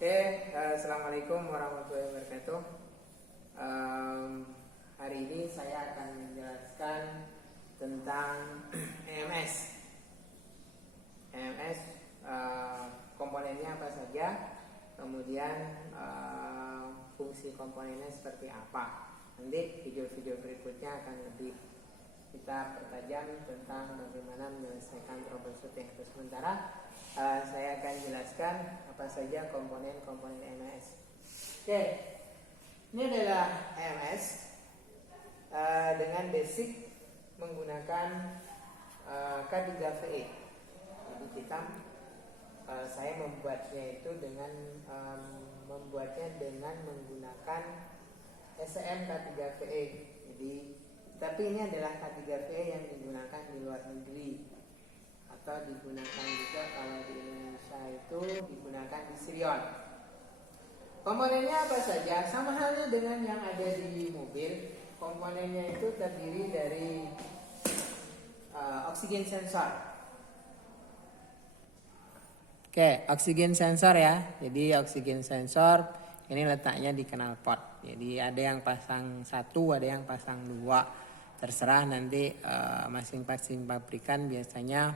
Assalamualaikum warahmatullahi wabarakatuh. Hari ini saya akan menjelaskan tentang EMS. Komponennya apa saja, kemudian fungsi komponennya seperti apa. Nanti video-video berikutnya akan lebih kita pertajam tentang bagaimana menyelesaikan troubleshooting. Untuk sementara saya akan jelaskan apa saja komponen-komponen EMS. Oke, ini adalah EMS dengan basic menggunakan K3VE. Jadi saya membuatnya itu dengan menggunakan SEM K3VE. Tapi ini adalah K3VE yang digunakan di luar negeri, atau digunakan juga kalau di Indonesia itu digunakan di Sirion. Komponennya apa saja? Sama halnya dengan yang ada di mobil. Komponennya itu terdiri dari oksigen sensor. Oke, oksigen sensor ya. Jadi oksigen sensor ini letaknya di knalpot. Jadi ada yang pasang 1, ada yang pasang 2. Terserah nanti masing-masing pabrikan biasanya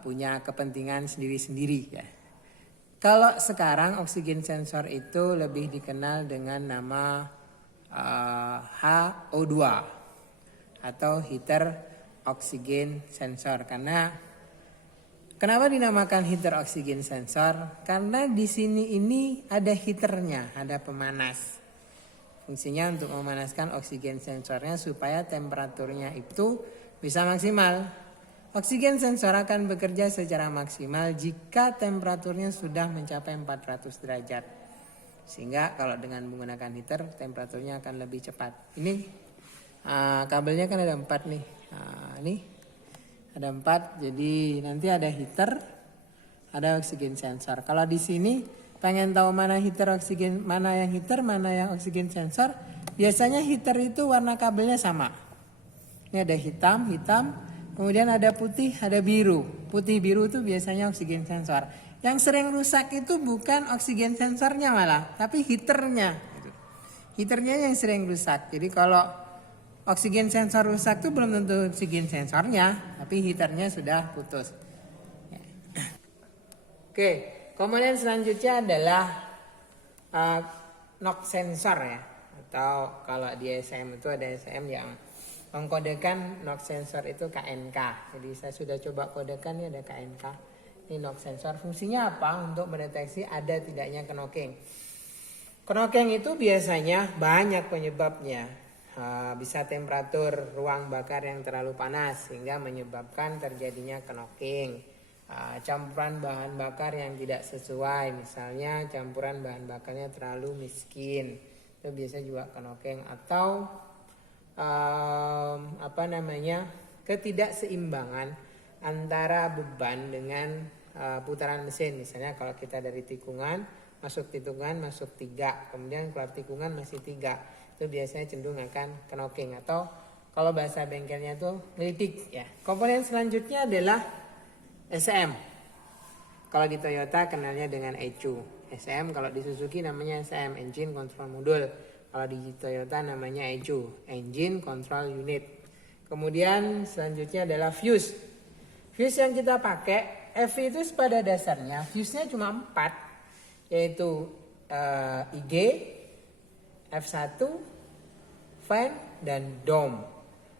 punya kepentingan sendiri-sendiri ya. Kalau sekarang oksigen sensor itu lebih dikenal dengan nama HO2 atau heater oxygen sensor. Karena kenapa dinamakan heater oxygen sensor? Karena di sini ini ada heaternya, ada pemanas. Fungsinya untuk memanaskan oksigen sensornya supaya temperaturnya itu bisa maksimal. Oksigen sensor akan bekerja secara maksimal jika temperaturnya sudah mencapai 400 derajat. Sehingga kalau dengan menggunakan heater temperaturnya akan lebih cepat. Ini kabelnya kan ada 4 nih. Ini ada 4. Jadi nanti ada heater, ada oksigen sensor. Kalau di sini pengen tahu mana heater oksigen, mana yang heater, mana yang oksigen sensor, biasanya heater itu warna kabelnya sama. Ini ada hitam, kemudian ada putih, ada biru. Putih biru itu biasanya oksigen sensor. Yang sering rusak itu bukan oksigen sensornya malah, tapi heaternya. Heaternya yang sering rusak. Jadi kalau oksigen sensor rusak itu belum tentu oksigen sensornya, tapi heaternya sudah putus. Oke. Komponen selanjutnya adalah knock sensor ya, atau kalau di SEM itu ada SEM yang mengkodekan knock sensor itu KNK. Jadi saya sudah coba kodekan, ini ada KNK. Ini knock sensor. Fungsinya apa? Untuk mendeteksi ada tidaknya knocking. Knocking itu biasanya banyak penyebabnya. Bisa temperatur ruang bakar yang terlalu panas sehingga menyebabkan terjadinya knocking. Campuran bahan bakar yang tidak sesuai, misalnya campuran bahan bakarnya terlalu miskin, itu biasa juga knocking. Atau ketidakseimbangan antara beban dengan putaran mesin. Misalnya kalau kita dari tikungan masuk 3, kemudian keluar tikungan masih 3, itu biasanya cenderung akan knocking, atau kalau bahasa bengkelnya itu ngelidik ya. Komponen selanjutnya adalah SEM. Kalau di Toyota kenalnya dengan ECU. SEM kalau di Suzuki namanya SEM, Engine Control Module. Kalau di Toyota namanya ECU, Engine Control Unit. Kemudian selanjutnya adalah fuse. Fuse yang kita pakai, FV itu pada dasarnya fuse-nya cuma 4, yaitu IG, F1, fan, dan dome.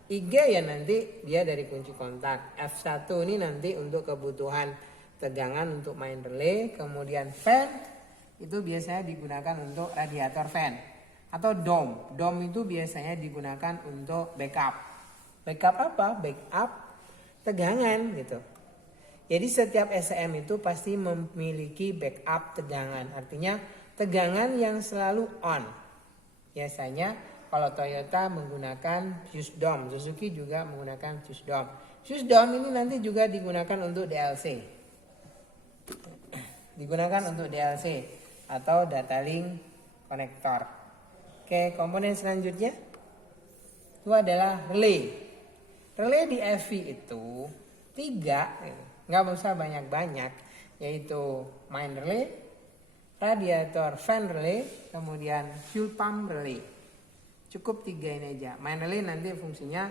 IG ya nanti dia dari kunci kontak. F1 ini nanti untuk kebutuhan tegangan untuk main relay. Kemudian fan itu biasanya digunakan untuk radiator fan. Atau dome. Dome itu biasanya digunakan untuk backup. Backup apa? Backup tegangan gitu. Jadi setiap SEM itu pasti memiliki backup tegangan. Artinya tegangan yang selalu on. Biasanya kalau Toyota menggunakan fuse dome, Suzuki juga menggunakan fuse dome. Fuse dome ini nanti juga digunakan untuk DLC. Digunakan untuk DLC atau data link connector. Oke, komponen selanjutnya itu adalah relay. Relay di FV itu 3, nggak usah banyak-banyak, yaitu main relay, radiator fan relay, kemudian fuel pump relay. Cukup 3 ini aja. Main relay nanti fungsinya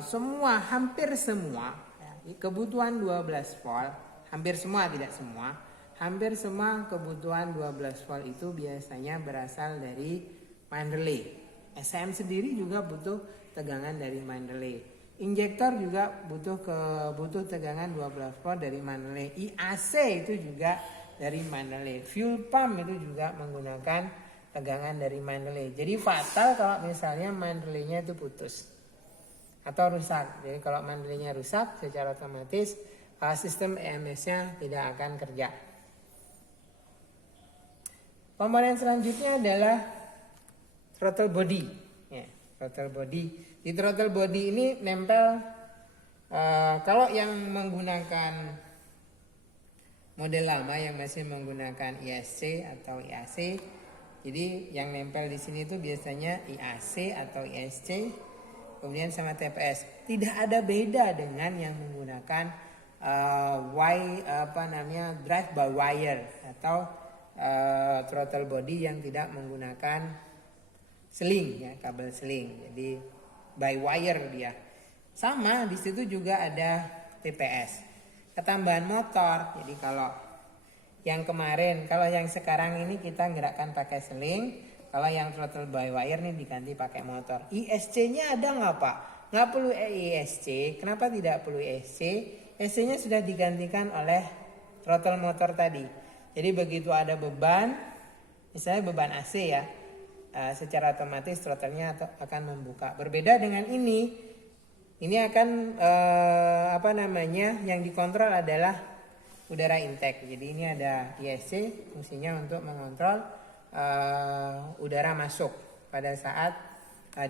semua, hampir semua ya, kebutuhan 12 volt, hampir semua, tidak semua. Hampir semua kebutuhan 12 volt itu biasanya berasal dari main relay. SM sendiri juga butuh tegangan dari main relay. Injektor juga butuh tegangan 12 volt dari main relay. IAC itu juga dari main relay. Fuel pump itu juga menggunakan tegangan dari main relay. Jadi fatal kalau misalnya main relaynya itu putus atau rusak. Jadi kalau main relaynya rusak, secara otomatis sistem EMS-nya tidak akan kerja. Komponen selanjutnya adalah throttle body. Ya, throttle body. Di throttle body ini nempel, kalau yang menggunakan model lama yang masih menggunakan ISC atau IAC, jadi yang nempel di sini itu biasanya IAC atau ISC, kemudian sama TPS. Tidak ada beda dengan yang menggunakan drive by wire atau throttle body yang tidak menggunakan seling, ya, kabel seling. Jadi by wire dia. Sama di situ juga ada TPS. Ketambahan motor. Jadi kalau yang kemarin, kalau yang sekarang ini kita gerakkan pakai seling, kalau yang throttle by wire nih diganti pakai motor. ISC-nya ada nggak Pak? Nggak perlu ISC. Kenapa tidak perlu ISC? ISC-nya sudah digantikan oleh throttle motor tadi. Jadi begitu ada beban, misalnya beban AC ya, secara otomatis throttle-nya akan membuka. Berbeda dengan ini akan yang dikontrol adalah udara intake. Jadi ini ada ISC, fungsinya untuk mengontrol udara masuk pada saat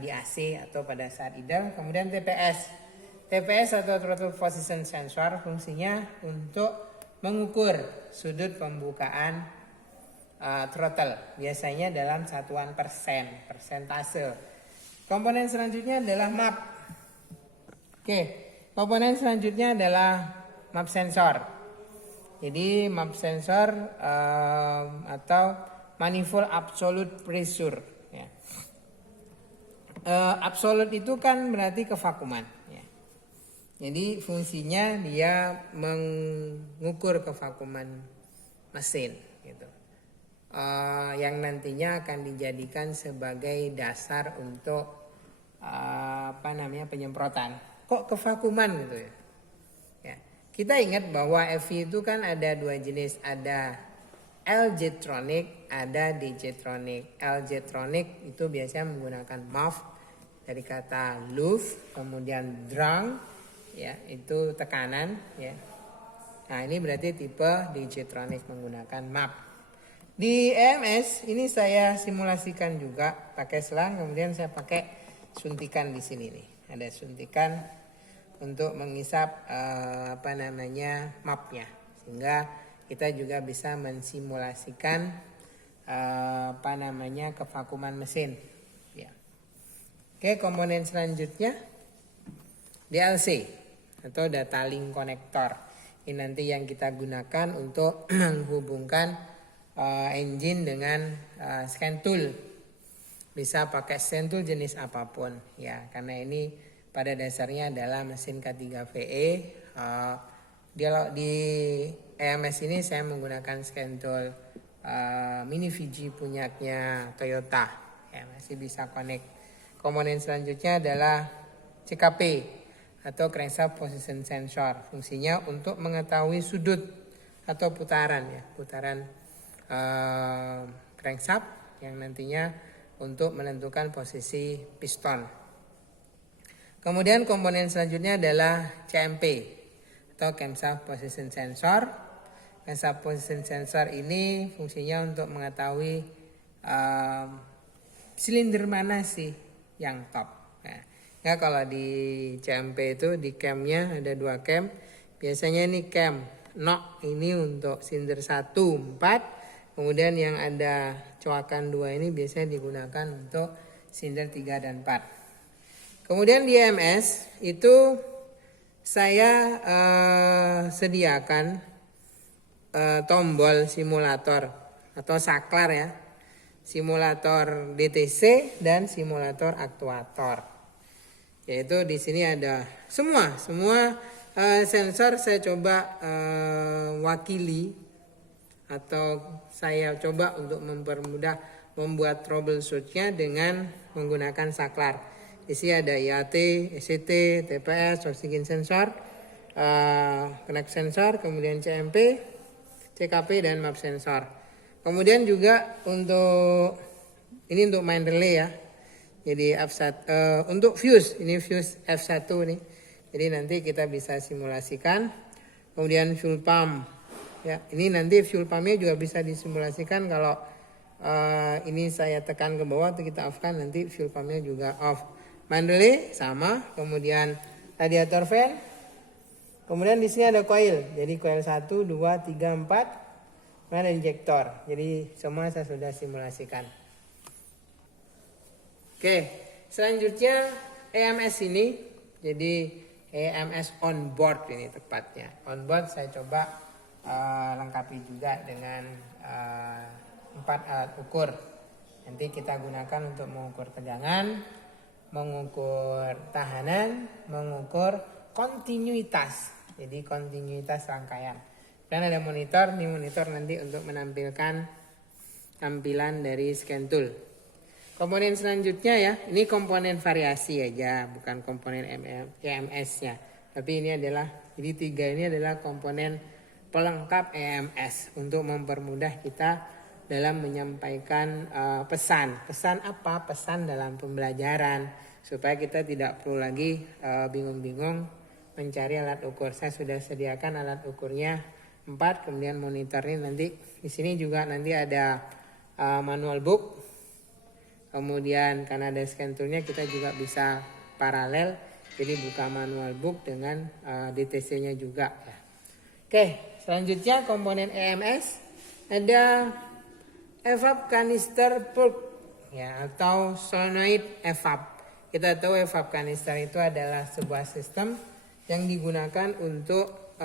di AC atau pada saat idle. Kemudian TPS atau throttle position sensor, fungsinya untuk mengukur sudut pembukaan throttle, biasanya dalam satuan persentase. Komponen selanjutnya adalah map. Komponen selanjutnya adalah map sensor. Jadi map sensor atau manifold absolute pressure. Ya. Absolute itu kan berarti kevakuman. Ya. Jadi fungsinya dia mengukur kevakuman mesin, gitu. Yang nantinya akan dijadikan sebagai dasar untuk penyemprotan. Kok kevakuman gitu ya? Ya. Kita ingat bahwa FV itu kan ada 2 jenis, ada L-Jetronic, ada D-Jetronic. L-Jetronic itu biasanya menggunakan MUF dari kata luft, kemudian drang, ya itu tekanan, ya. Nah ini berarti tipe D-Jetronic menggunakan MUF. Di EMS ini saya simulasikan juga pakai selang, kemudian saya pakai suntikan di sini nih. Ada suntikan untuk mengisap mapnya, sehingga kita juga bisa mensimulasikan kevakuman mesin. Ya. Oke, komponen selanjutnya DLC atau data link connector. Ini nanti yang kita gunakan untuk menghubungkan engine dengan scan tool. Bisa pakai scan tool jenis apapun, ya, karena ini pada dasarnya adalah mesin K3VE. Di EMS ini saya menggunakan scan tool Mini VG punyanya Toyota, ya, masih bisa connect. Komponen selanjutnya adalah CKP atau crankshaft position sensor. Fungsinya untuk mengetahui sudut atau putaran, ya, putaran crankshaft yang nantinya untuk menentukan posisi piston. Kemudian komponen selanjutnya adalah CMP atau camshaft position sensor. Camshaft position sensor ini fungsinya untuk mengetahui silinder mana sih yang top. Nah, kalau di CMP itu di camnya ada 2 cam. Biasanya ini cam NOC ini untuk silinder 1 4. Kemudian yang ada coakan 2 ini biasanya digunakan untuk silinder 3 dan 4. Kemudian di EMS itu saya sediakan tombol simulator atau saklar ya. Simulator DTC dan simulator aktuator. Yaitu di sini ada semua sensor saya coba wakili atau saya coba untuk mempermudah membuat troubleshootnya dengan menggunakan saklar. Di sini ada IAT, ECT, TPS, oxygen sensor, connect sensor, kemudian CMP, CKP dan map sensor. Kemudian juga untuk main relay ya. Jadi F1 untuk fuse, ini fuse F1 nih. Jadi nanti kita bisa simulasikan. Kemudian fuel pump. Ya, ini nanti fuel pumpnya juga bisa disimulasikan kalau ini saya tekan ke bawah atau kita off kan nanti fuel pumpnya juga off. Main relay sama, kemudian radiator fan. Kemudian di sini ada coil. Jadi coil 1, 2, 3, 4. Ada injektor. Jadi semua saya sudah simulasikan. Oke, selanjutnya EMS ini. Jadi EMS on board ini tepatnya. On board saya coba lengkapi juga dengan 4 alat ukur. Nanti kita gunakan untuk mengukur tegangan, mengukur tahanan, mengukur kontinuitas. Jadi kontinuitas rangkaian. Dan ada monitor, ini monitor nanti untuk menampilkan tampilan dari scan tool. Komponen selanjutnya ya, ini komponen variasi aja, bukan komponen EMS-nya. Tapi ini adalah, jadi 3 ini adalah komponen pelengkap EMS untuk mempermudah kita dalam menyampaikan pesan. Pesan apa? Pesan dalam pembelajaran, supaya kita tidak perlu lagi bingung-bingung mencari alat ukur. Saya sudah sediakan alat ukurnya 4, kemudian monitornya nanti di sini juga nanti ada manual book. Kemudian karena ada scan toolnya kita juga bisa paralel, jadi buka manual book dengan DTC-nya juga. Oke, selanjutnya komponen EMS ada evap canister plug ya, atau solenoid evap. Kita tahu evap canister itu adalah sebuah sistem yang digunakan untuk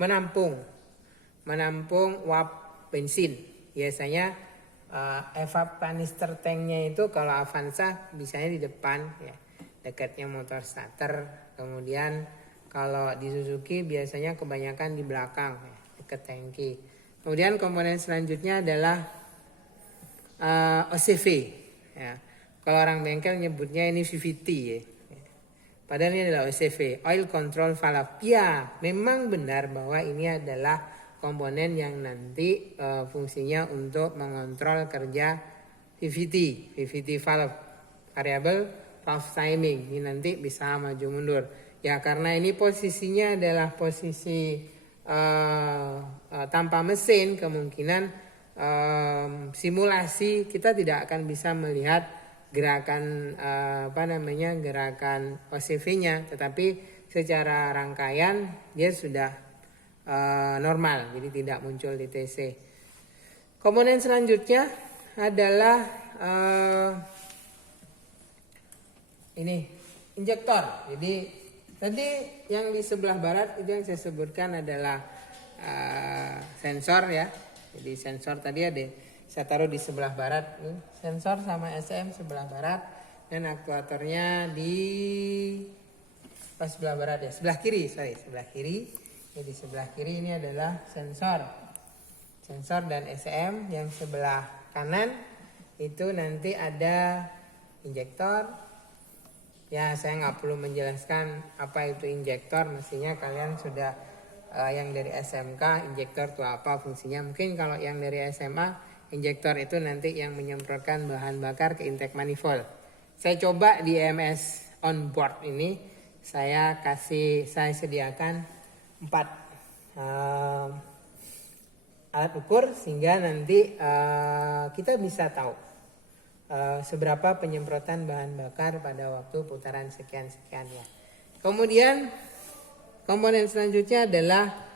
menampung uap bensin. Biasanya evap canister tanknya itu kalau Avanza bisanya di depan ya, dekatnya motor starter. Kemudian kalau di Suzuki biasanya kebanyakan di belakang ya, dekat tangki. Kemudian komponen selanjutnya adalah OCV ya. Kalau orang bengkel nyebutnya ini VVT ya. Padahal ini adalah OCV, Oil Control Valve. Ya, memang benar bahwa ini adalah komponen yang nanti fungsinya untuk mengontrol kerja VVT valve, variable valve timing. Ini nanti bisa maju mundur. Ya, karena ini posisinya adalah posisi tanpa mesin, kemungkinan simulasi kita tidak akan bisa melihat gerakan gerakan OCV-nya, tetapi secara rangkaian dia sudah normal, jadi tidak muncul DTC. Komponen selanjutnya adalah ini injektor. Jadi tadi yang di sebelah barat itu yang saya sebutkan adalah sensor ya. Jadi sensor tadi ada saya taruh di sebelah barat, sensor sama SM sebelah barat, dan aktuatornya di sebelah barat ya, sebelah kiri. Jadi sebelah kiri ini adalah sensor dan SM. Yang sebelah kanan itu nanti ada injektor. Ya, saya nggak perlu menjelaskan apa itu injektor, mestinya kalian sudah yang dari SMK injektor itu apa fungsinya. Mungkin kalau yang dari SMA injektor itu nanti yang menyemprotkan bahan bakar ke intake manifold. Saya coba di EMS on board ini saya sediakan 4 alat ukur sehingga nanti kita bisa tahu seberapa penyemprotan bahan bakar pada waktu putaran sekian ya. Kemudian komponen selanjutnya adalah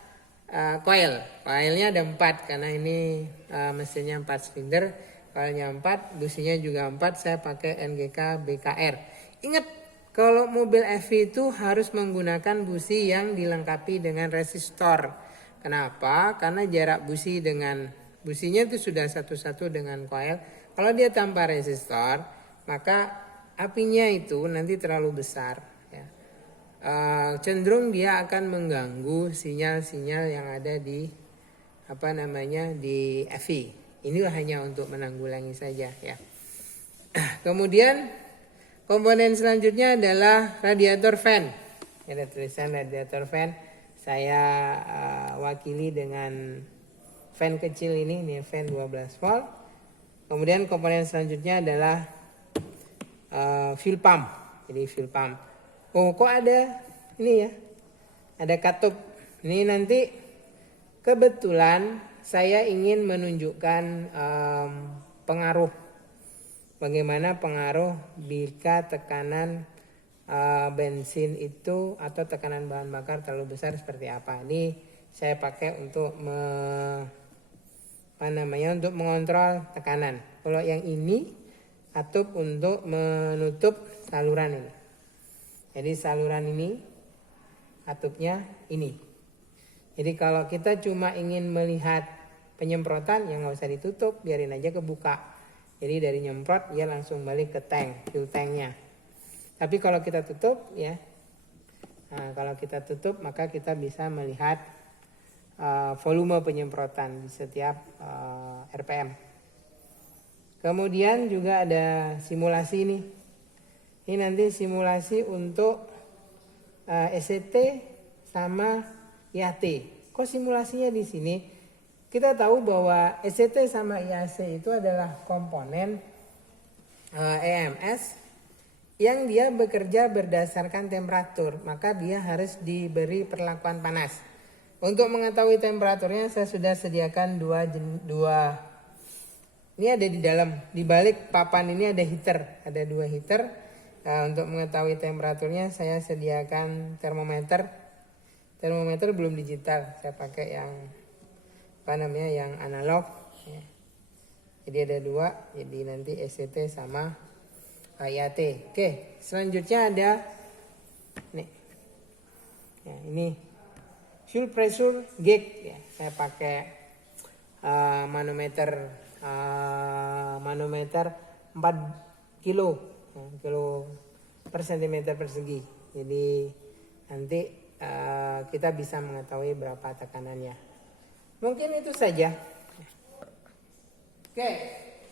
Coilnya ada 4 karena ini mesinnya 4 silinder. Coilnya 4, businya juga 4. Saya pakai NGK BKR. Ingat, kalau mobil EV itu harus menggunakan busi yang dilengkapi dengan resistor. Kenapa? Karena jarak busi dengan Businya itu sudah satu-satu dengan coil. Kalau dia tanpa resistor, maka apinya itu nanti terlalu besar. Ya. Cenderung dia akan mengganggu sinyal-sinyal yang ada di di FI. Ini hanya untuk menanggulangi saja ya. Kemudian komponen selanjutnya adalah radiator fan. Ada tulisan radiator fan. Saya wakili dengan fan kecil ini fan 12 volt. Kemudian komponen selanjutnya adalah fuel pump. Jadi fuel pump. Oh, kok ada ini ya? Ada katup. Ini nanti kebetulan saya ingin menunjukkan pengaruh. Bagaimana pengaruh jika tekanan bensin itu atau tekanan bahan bakar terlalu besar seperti apa. Ini saya pakai untuk untuk mengontrol tekanan. Kalau yang ini atup untuk menutup saluran ini. Jadi saluran ini atupnya ini. Jadi kalau kita cuma ingin melihat penyemprotan, ya nggak usah ditutup, biarin aja kebuka. Jadi dari nyemprot dia langsung balik ke tank, fuel tanknya. Tapi kalau kita tutup ya, kalau kita tutup maka kita bisa melihat volume penyemprotan di setiap RPM. Kemudian juga ada simulasi ini. Ini nanti simulasi untuk SCT sama IAT. Kok simulasinya di sini? Kita tahu bahwa SCT sama IAC itu adalah komponen EMS yang dia bekerja berdasarkan temperatur, maka dia harus diberi perlakuan panas. Untuk mengetahui temperaturnya saya sudah sediakan dua. Ini ada di dalam, di balik papan ini ada heater, ada 2 heater. Untuk mengetahui temperaturnya saya sediakan termometer. Termometer belum digital, saya pakai yang yang analog. Ya. Jadi ada 2, jadi nanti SCT sama IAT. Oke, selanjutnya ada nih. Ya, ini fuel pressure gauge ya. Saya pakai manometer 4 kilo per sentimeter persegi. Jadi nanti kita bisa mengetahui berapa tekanannya. Mungkin itu saja. Oke,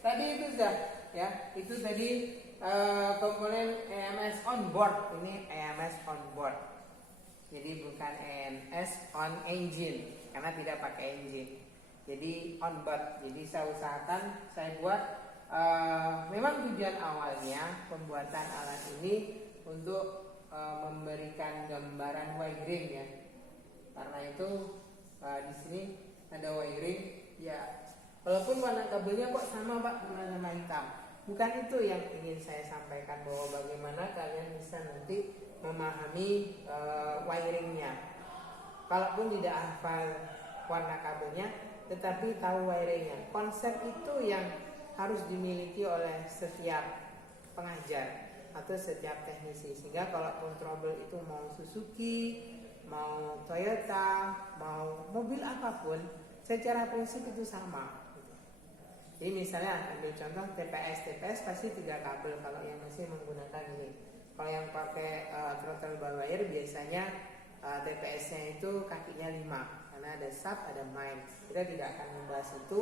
tadi itu sudah ya. Itu tadi komponen EMS on board. Ini EMS on board. Jadi bukan EMS on engine karena tidak pakai engine. Jadi on board. Jadi saya usahakan saya buat memang tujuan awalnya pembuatan alat ini untuk memberikan gambaran wiring ya. Karena itu di sini ada wiring ya. Walaupun warna kabelnya kok sama Pak, warna hitam. Bukan itu yang ingin saya sampaikan, bahwa bagaimana kalian bisa nanti memahami wiringnya. Kalaupun tidak hafal warna kabelnya, tetapi tahu wiringnya. Konsep itu yang harus dimiliki oleh setiap pengajar atau setiap teknisi, sehingga kalaupun trouble itu mau Suzuki, mau Toyota, mau mobil apapun, secara prinsip itu sama. Jadi misalnya ambil contoh TPS pasti 3 kabel kalau yang masih menggunakan ini. Kalau yang pakai throttle bar wire biasanya TPS-nya itu kakinya 5 karena ada sub, ada main. Kita tidak akan membahas itu.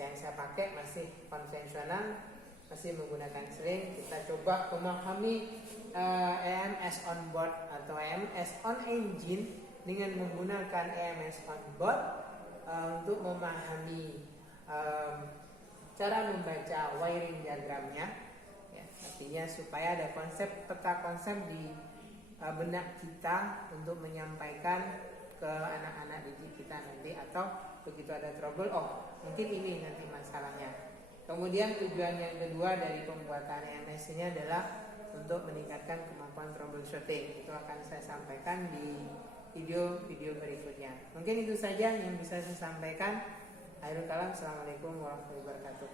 Yang saya pakai masih konvensional, masih menggunakan sling. Kita coba memahami EMS on board atau EMS on engine dengan menggunakan EMS on board untuk memahami cara membaca wiring diagramnya ya, artinya supaya ada peta konsep di benak kita untuk menyampaikan ke anak-anak didik kita nanti, atau begitu ada trouble, oh mungkin ini nanti masalahnya. Kemudian tujuan yang kedua dari pembuatan EMS ini adalah untuk meningkatkan kemampuan troubleshooting. Itu akan saya sampaikan di video berikutnya. Mungkin itu saja yang bisa saya sampaikan. Akhirul kalam, assalamualaikum warahmatullahi wabarakatuh.